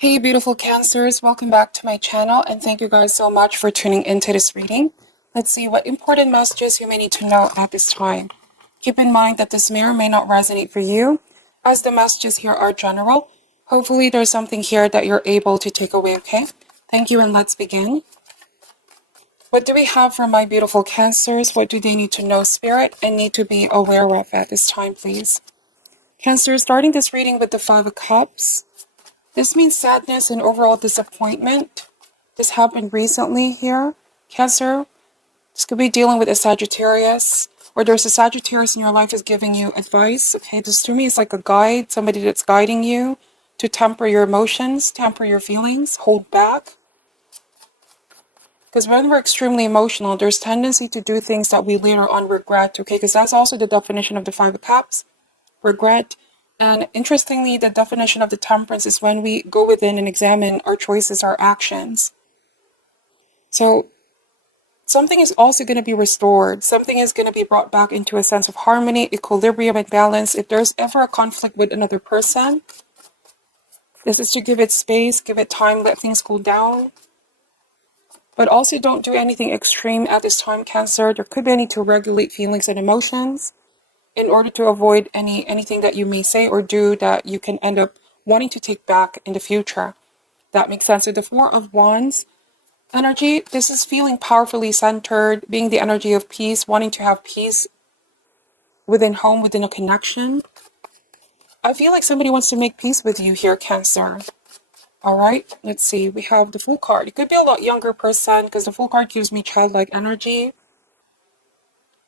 Hey beautiful Cancers, welcome back to my channel and thank you guys so much for tuning into this reading. Let's see what important messages you may need to know at this time. Keep in mind that this may or may not resonate for you, as the messages here are general. Hopefully there's something here that you're able to take away, okay? Thank you and let's begin. What do we have for my beautiful Cancers? What do they need to know, Spirit, and need to be aware of at this time, please? Cancer, starting this reading with the Five of Cups. This means sadness and overall disappointment. This happened recently here. Cancer, this could be dealing with a Sagittarius, or there's a Sagittarius in your life is giving you advice. Okay, this to me is like a guide, somebody that's guiding you to temper your emotions, temper your feelings, hold back. Because when we're extremely emotional, there's tendency to do things that we later on regret, okay? Because that's also the definition of the Five of Cups, regret. And interestingly, the definition of the temperance is when we go within and examine our choices, our actions. So something is also going to be restored. Something is going to be brought back into a sense of harmony, equilibrium, and balance. If there's ever a conflict with another person, this is to give it space, give it time, let things cool down. But also don't do anything extreme at this time, Cancer. There could be a need to regulate feelings and emotions in order to avoid anything that you may say or do that you can end up wanting to take back in the future. That makes sense. So the Four of Wands energy, this is feeling powerfully centered, being the energy of peace, wanting to have peace within home, within a connection. I feel like somebody wants to make peace with you here, Cancer. All right, let's see. We have the Fool card. It could be a lot younger person because the Fool card gives me childlike energy.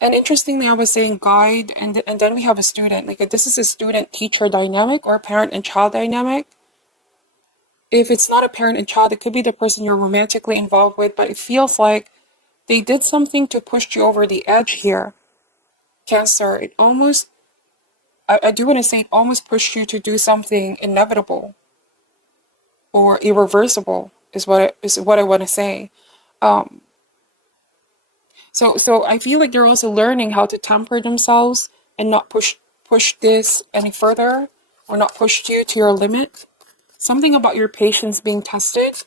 And interestingly, I was saying guide, and then we have a student. Like this is a student-teacher dynamic or parent and child dynamic. If it's not a parent and child, it could be the person you're romantically involved with, but it feels like they did something to push you over the edge here. Cancer, it almost, I do want to say it almost pushed you to do something inevitable or irreversible is what I want to say. So I feel like they're also learning how to temper themselves and not push this any further or not push you to your limit. Something about your patience being tested.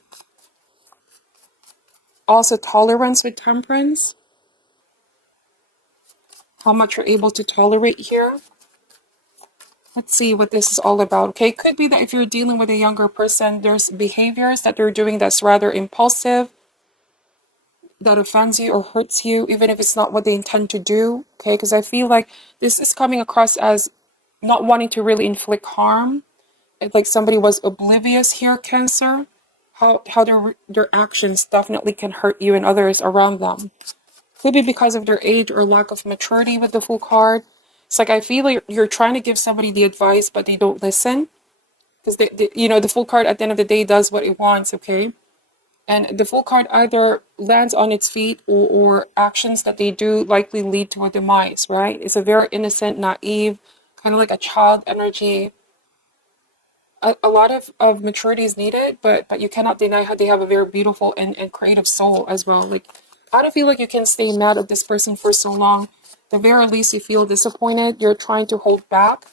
Also tolerance with temperance. How much you're able to tolerate here. Let's see what this is all about. Okay, it could be that if you're dealing with a younger person, there's behaviors that they're doing that's rather impulsive, that offends you or hurts you, even if it's not what they intend to do. Okay, because I feel like this is coming across as not wanting to really inflict harm. It's like somebody was oblivious here, Cancer. How their actions definitely can hurt you and others around them. Could be because of their age or lack of maturity with the Fool card. It's like I feel like you're trying to give somebody the advice, but they don't listen. Because the Fool card at the end of the day does what it wants, okay? And the Fool card either lands on its feet or actions that they do likely lead to a demise, right? It's a very innocent, naive, kind of like a child energy. A lot of maturity is needed, but you cannot deny how they have a very beautiful and creative soul as well. Like, I don't feel like you can stay mad at this person for so long. The very least you feel disappointed, you're trying to hold back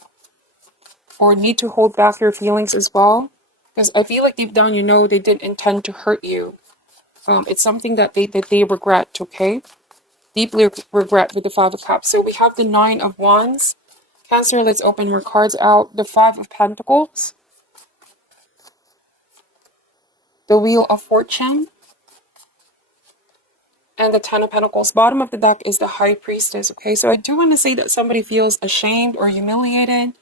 or need to hold back your feelings as well. Because I feel like deep down you know they didn't intend to hurt you. It's something that they regret, okay? Deeply regret with the Five of Cups. So we have the Nine of Wands. Cancer, let's open more cards out. The Five of Pentacles. The Wheel of Fortune. And the Ten of Pentacles. Bottom of the deck is the High Priestess, okay? So I do want to say that somebody feels ashamed or humiliated.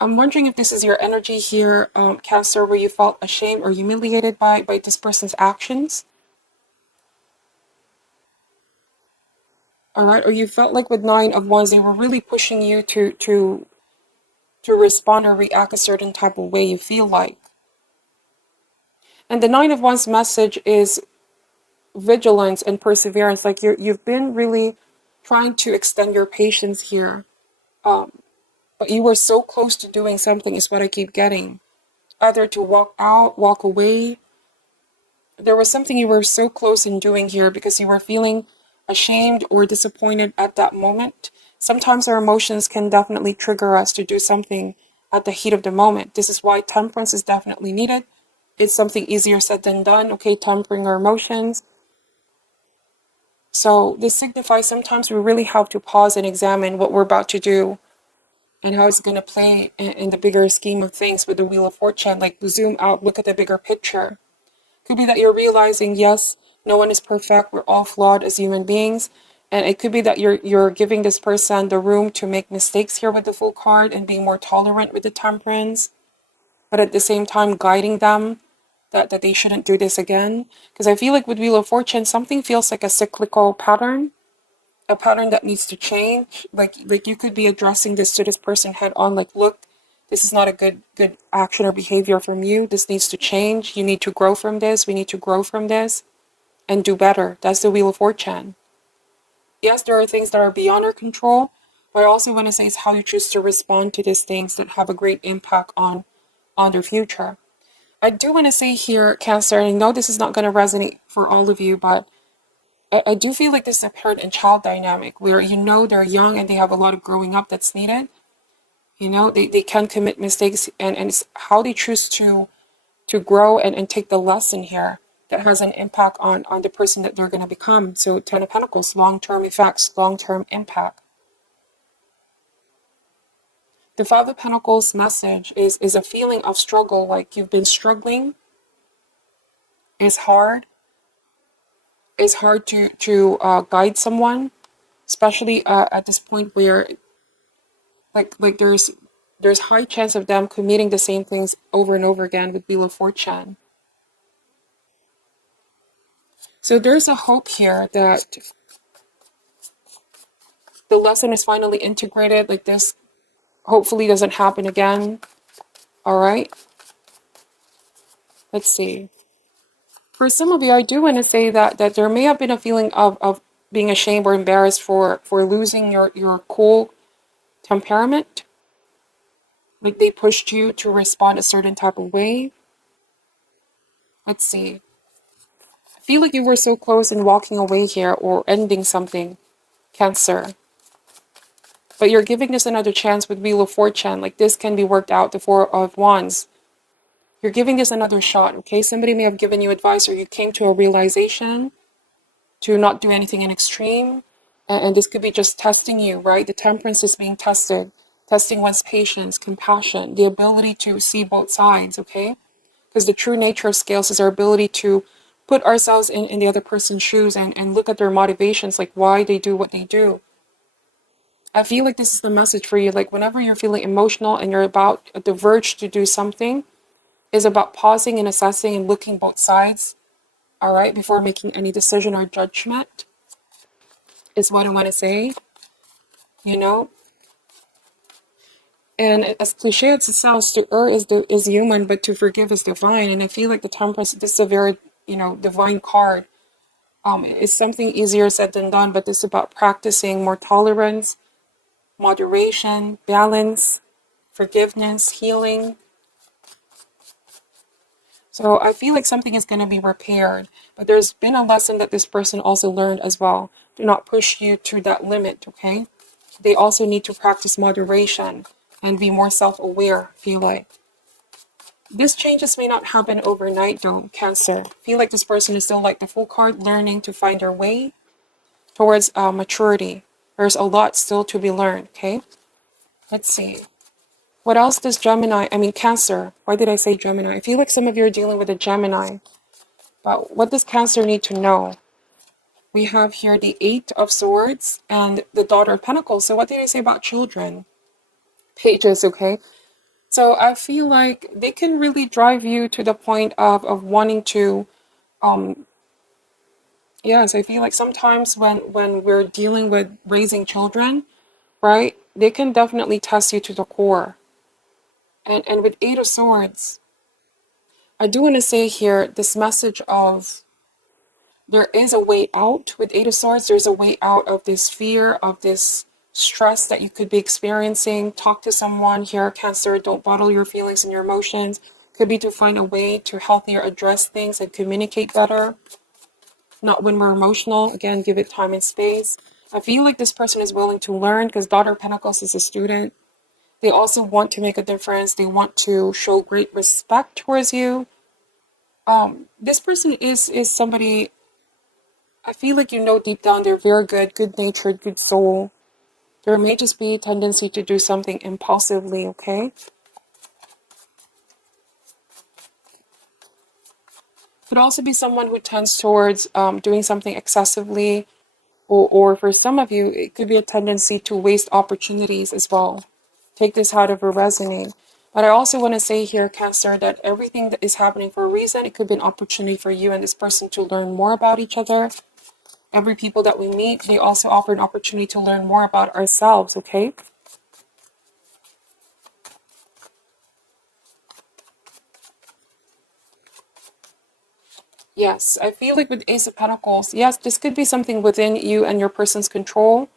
I'm wondering if this is your energy here, Cancer, where you felt ashamed or humiliated by this person's actions. All right, or you felt like with Nine of Wands, they were really pushing you to respond or react a certain type of way you feel like. And the Nine of Wands message is vigilance and perseverance. Like you've been really trying to extend your patience here. But you were so close to doing something is what I keep getting. Either to walk out, walk away. There was something you were so close in doing here because you were feeling ashamed or disappointed at that moment. Sometimes our emotions can definitely trigger us to do something at the heat of the moment. This is why temperance is definitely needed. It's something easier said than done, okay, tempering our emotions. So this signifies sometimes we really have to pause and examine what we're about to do and how it's going to play in the bigger scheme of things with the Wheel of Fortune. Like zoom out, look at the bigger picture. Could be that you're realizing, yes, no one is perfect. We're all flawed as human beings. And it could be that you're giving this person the room to make mistakes here with the Fool card and being more tolerant with the Temperance, but at the same time guiding them that they shouldn't do this again. Because I feel like with Wheel of Fortune, something feels like a cyclical pattern, a pattern that needs to change. Like you could be addressing this to this person head on, like, look, this is not a good action or behavior from you. This needs to change. You need to grow from this. We need to grow from this and do better. That's the Wheel of Fortune. Yes, there are things that are beyond our control, but I also want to say is how you choose to respond to these things that have a great impact on their future. I do want to say here, Cancer, and I know this is not going to resonate for all of you, but I do feel like this is a parent and child dynamic where, they're young and they have a lot of growing up that's needed. They can commit mistakes, and it's how they choose to grow and take the lesson here that has an impact on the person that they're going to become. So 10 of Pentacles, long-term effects, long-term impact. The Five of Pentacles message is a feeling of struggle, like you've been struggling. It's hard. It's hard to guide someone, especially at this point where like there's high chance of them committing the same things over and over again with Wheel of Fortune. So there's a hope here that the lesson is finally integrated, like this hopefully doesn't happen again. All right. Let's see. For some of you, I do want to say that there may have been a feeling of being ashamed or embarrassed for losing your cool temperament. Like they pushed you to respond a certain type of way. Let's see. I feel like you were so close in walking away here or ending something, Cancer. But you're giving this another chance with Wheel of Fortune. Like this can be worked out, the Four of Wands. You're giving this another shot, okay? Somebody may have given you advice or you came to a realization to not do anything in extreme. And this could be just testing you, right? The Temperance is being tested. Testing one's patience, compassion, the ability to see both sides, okay? Because the true nature of scales is our ability to put ourselves in the other person's shoes and look at their motivations, like why they do what they do. I feel like this is the message for you. Like whenever you're feeling emotional and you're about the verge to do something, is about pausing and assessing and looking both sides, all right, before making any decision or judgment, is what I want to say, And as cliche as it sounds, to err is human, but to forgive is divine. And I feel like the Temperance, this is a very, divine card. It's something easier said than done, but this is about practicing more tolerance, moderation, balance, forgiveness, healing. So I feel like something is going to be repaired, but there's been a lesson that this person also learned as well. Do not push you to that limit, okay? They also need to practice moderation and be more self-aware, feel like. This changes may not happen overnight though, Cancer. Feel like this person is still like the Fool card, learning to find their way towards maturity. There's a lot still to be learned, okay? Let's see. What else does Cancer, why did I say Gemini? I feel like some of you are dealing with a Gemini. But what does Cancer need to know? We have here the Eight of Swords and the Daughter of Pentacles. So what did I say about children? Pages, okay? So I feel like they can really drive you to the point of wanting to, yes, I feel like sometimes when we're dealing with raising children, right, they can definitely test you to the core. And with Eight of Swords, I do want to say here this message of there is a way out. With Eight of Swords, there's a way out of this fear, of this stress that you could be experiencing. Talk to someone here, Cancer. Don't bottle your feelings and your emotions. Could be to find a way to healthier address things and communicate better. Not when we're emotional. Again, give it time and space. I feel like this person is willing to learn because Daughter of Pentacles is a student. They also want to make a difference. They want to show great respect towards you. This person is somebody, I feel like you know deep down they're very good-natured, good soul. There may just be a tendency to do something impulsively, okay? Could also be someone who tends towards doing something excessively, or for some of you, it could be a tendency to waste opportunities as well. Take this however resonate. But I also want to say here, Cancer, that everything that is happening for a reason. It could be an opportunity for you and this person to learn more about each other. Every people that we meet, they also offer an opportunity to learn more about ourselves, okay? Yes, I feel like with Ace of Pentacles, yes, this could be something within you and your person's control.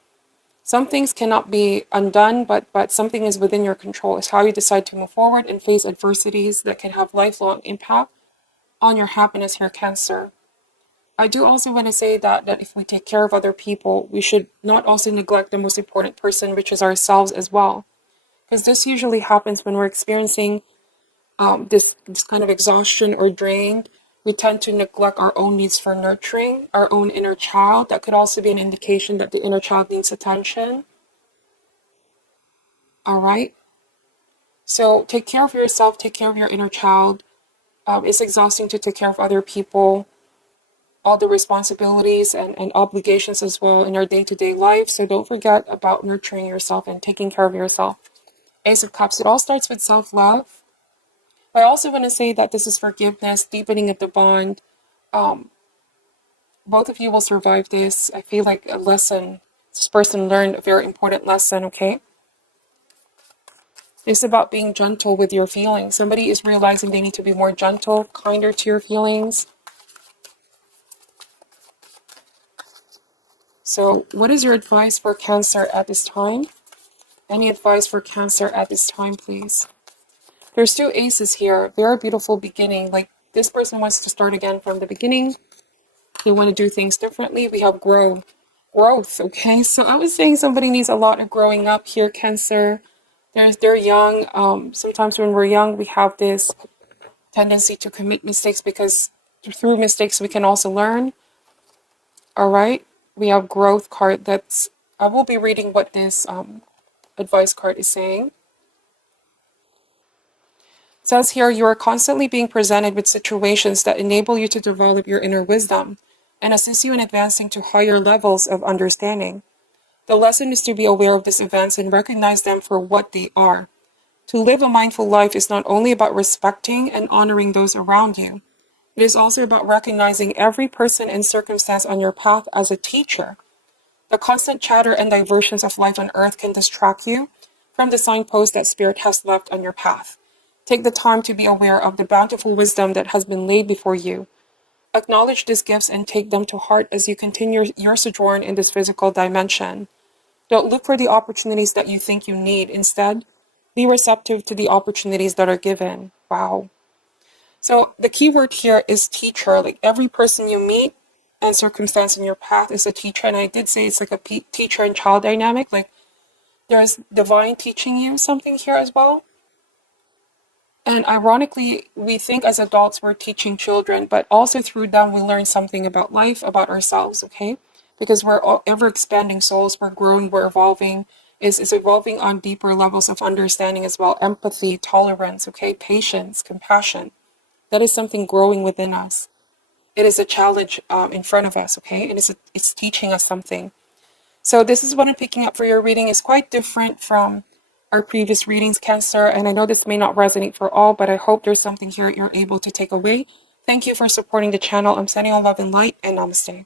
Some things cannot be undone, but something is within your control. It's how you decide to move forward and face adversities that can have lifelong impact on your happiness here, Cancer. I do also want to say that if we take care of other people, we should not also neglect the most important person, which is ourselves as well. Because this usually happens when we're experiencing this kind of exhaustion or drain. We tend to neglect our own needs for nurturing, our own inner child. That could also be an indication that the inner child needs attention. All right? So take care of yourself, take care of your inner child. It's exhausting to take care of other people, all the responsibilities and obligations as well in our day-to-day life. So don't forget about nurturing yourself and taking care of yourself. Ace of Cups, it all starts with self-love. I also want to say that this is forgiveness, deepening of the bond. Both of you will survive this. I feel like a lesson. This person learned a very important lesson, okay? It's about being gentle with your feelings. Somebody is realizing they need to be more gentle, kinder to your feelings. So what is your advice for Cancer at this time? Any advice for Cancer at this time, please? There's two aces here. Very beautiful beginning. Like this person wants to start again from the beginning. They want to do things differently. We have growth, okay? So I was saying somebody needs a lot of growing up here, Cancer. They're young. Sometimes when we're young, we have this tendency to commit mistakes because through mistakes we can also learn. All right? We have growth card. That's, I will be reading what this advice card is saying. It says here, you are constantly being presented with situations that enable you to develop your inner wisdom and assist you in advancing to higher levels of understanding. The lesson is to be aware of these events and recognize them for what they are. To live a mindful life is not only about respecting and honoring those around you, it is also about recognizing every person and circumstance on your path as a teacher. The constant chatter and diversions of life on earth can distract you from the signpost that Spirit has left on your path. Take the time to be aware of the bountiful wisdom that has been laid before you. Acknowledge these gifts and take them to heart as you continue your sojourn in this physical dimension. Don't look for the opportunities that you think you need. Instead, be receptive to the opportunities that are given. Wow. So the key word here is teacher. Like every person you meet and circumstance in your path is a teacher. And I did say it's like a teacher and child dynamic. Like there's divine teaching you something here as well. And ironically, we think as adults we're teaching children, but also through them we learn something about life, about ourselves, okay? Because we're all ever expanding souls, we're growing, we're evolving. Is evolving on deeper levels of understanding as well. Empathy, tolerance, okay? Patience, compassion. That is something growing within us. It is a challenge in front of us, okay? It's teaching us something. So this is what I'm picking up for your reading. It's quite different from our previous readings, Cancer, and I know this may not resonate for all, but I hope there's something here you're able to take away. Thank you for supporting the channel. I'm sending all love and light, and namaste.